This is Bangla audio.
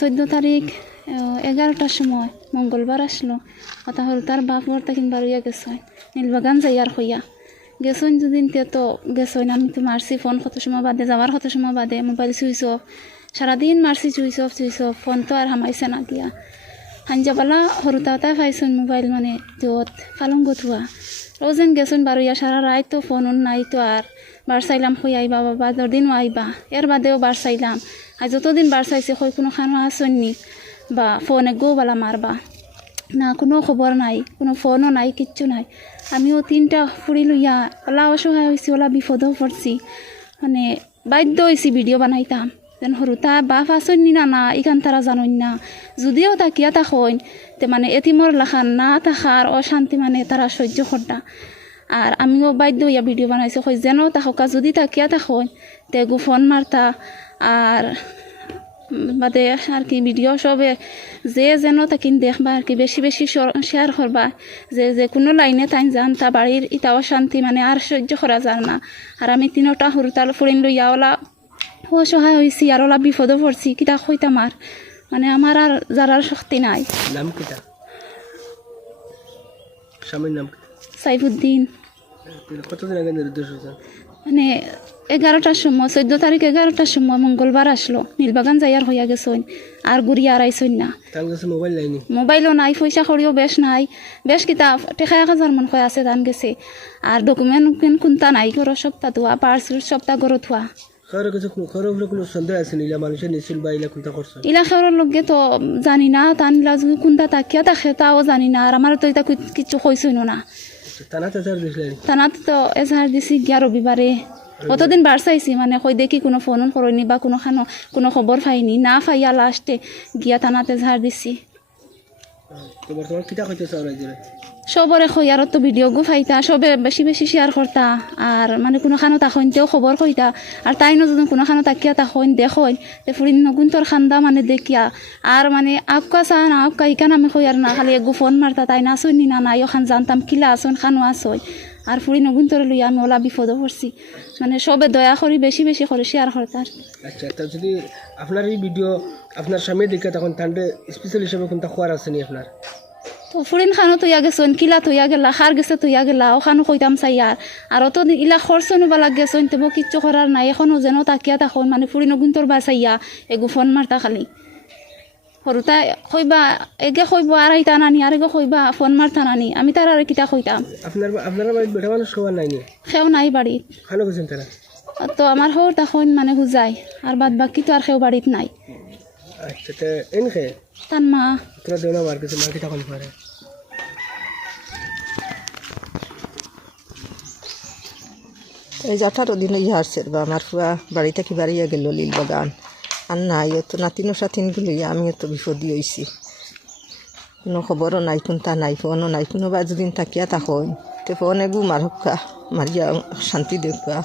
14 তারিখ 11টার সময় মঙ্গলবার আসলো কথা হল তার বাপ ঘর থেকে বাড়িয়া গেছেন নীলবাগান যাইয়ার হইয়া গেছেন দুদিন তো গেছেন আমি তো মারছি ফোন কত সময় বাদে যাওয়ার কত সময় বাদে মোবাইল সুইচ অফ সারাদিন মারছি সুইচ অফ ফোন তো আর হামাইছে না দিয়া হাঞ্জাবালা সরুতাওতা পাইছেন মোবাইল মানে যত পালঙ্গ থোয়া রোজেন গেছেন বারোয়া সারা রাত তো ফোন নাই তো আর বার চাইলাম হই আইবা বাবা দিনও আইবা এর বাদেও বার চাইলাম আর যতদিন বার চাইছে হই কোনো খানো আসেননি বা ফোনে বালা মারবা না কোনো খবর নাই কোনো ফোনও নাই কিচ্ছু নাই আমিও 3টা ফুড়ি লইয়া ওলা অসহায় হয়েছি ওলা বিপদও পড়ছি মানে বাধ্য হয়েছি ভিডিও বানাইতাম যেন সৰুতা বাপ আসেননি না ইখান তারা জানন না যদিও তাকিয়া থাকইন তে মানে এতিমর লাখান না থাকার অশান্তি মানে তারা সহ্য করতা আর আমিও বাধ্য হইয়া ভিডিও বানাইছি কই যেন তাহকা যদি তাকিয়া থাকইন তে গু ফোন মারতা আর বাদে আর কি ভিডিও সবে যে যেন তাকিন দেখবা আর কি বেশি বেশি শেয়ার করবা যে কোনো লাইনে তাই যান তা বাড়ির ইটা অশান্তি মানে আর সহ্য করা যায় না আর আমি 3টা সৰুতাল ফুরিন লইয়া ওলা অসহায় হয়েছি আর ওলা বিপদও পড়ছি কিতা কইতাম আর মানে আমার আর যারার শক্তি নাই নাম কিতা স্বামীর নাম সাইফুদ্দিন কতদিন আগে নির্দেশ হয়েছে মানে 11টার সময় 14 তারিখ 11টার সময় মঙ্গলবার আসলো নীলবাগান যাইয়ার হইয়া গেছেন আর ঘুরিয়া আর আইসন না তার কাছে মোবাইল নাইনি মোবাইলও নাই পয়সা করিও বেশ নাই বেশ কিতা 1000 মন কয় আছে দান গেছে আর ডকুমেন্ট কোনটা নাই ঘর সপ্তাহ ধোয়া পার্সেল সপ্তাহ ঘর থোয়া কোনো সন্দেহ আছে নিলা মানুষের নিশ্চয় বা ইলা কোনটা করছে ইলা খেওয়ার লগে তো জানি না তানিলা যদি কোনটা তাকিয়া থাকে তাও জানি না আর আমার তো এটা কিছু কইসই না থানাতে তো এজাহার দিছি গিয়া রবিবারে কতদিন বার চাইছি মানে কই দেখি কোনো ফোন করেনি বা কোনো খবর পাইনি না পাইয়া লাস্টে গিয়া থানাতে এজাহার দিছি সবরে কই আর তো ভিডিও গো ফাইতা সবে বেশি বেশি শেয়ার করতা আর মানে কোনো খানো তাকইনতেও খবর কইতা আর তাইনো যদি কোনো খানো তাকিয়া তাকইন দেখইন তে ফুরিন নগুন তোর খান্দা মানে দেখিয়া আর মানে আপকা চা না আপকা ইকান আমি কই আর না খালি এগু ফোন মারতা তাই না আসইনি না নাই ওখান জানতাম কিলা আসন খানো আসই আর ফুরি নগুন তোর লইয়া আমি ওলা বিপদও পড়ছি মানে সবে দয়া করি বেশি বেশি করে শেয়ার করতা আচ্ছা তা যদি আপনার এই ভিডিও আপনার সামনে দেখে তখন তান্ডে স্পেশাল হিসেবে কোনটা খোয়ার আছে নি আপনার তো ফুরিন খানো তৈয়া গেছেন কিলা তৈয়া গেলা খার গেছে তৈয়া গেলা ওখানো কইতাম চাইয়ার আর অত ইলা খরচ নিবা লাগ গেছেন তেব কিচ্ছু করার নাই এখনও যেন তাকিয়া তখন মানে ফুরিন গুন্তর বা চাইয়া এগু ফোন মারতা খালি সৰুতা কইবা এগে কইব আর আইতা নানি আর এগে কইবা ফোন মারতা নানি আমি তার আর কিতা কইতাম আপনার বাড়িতে বেটা মানুষ খোয়া নাই নি খেও নাই বাড়িত খানো গেছেন তারা তো আমার হর তখন মানে হুজাই আর বাদ বাকি তো আর খেও বাড়িত নাই আচ্ছা তে এনকে তার মা তোরা দেনা বার কিছু মা কিতা কোন পারে এই 18 দিন হারছে বা আমার ফুয়া বাড়ি থেকে বাড়িয়া গেল নীলবাগান আর নাই তো নাতিনো সাতিনগুলো আমিও তো বিপদী হয়েছি কোনো খবরও নাই কোনটা নাই ফোনও নাই কোনো বা যদিন থাকিয়া তখন তো ফোনে গু মারকা মারিয়া শান্তি দেখা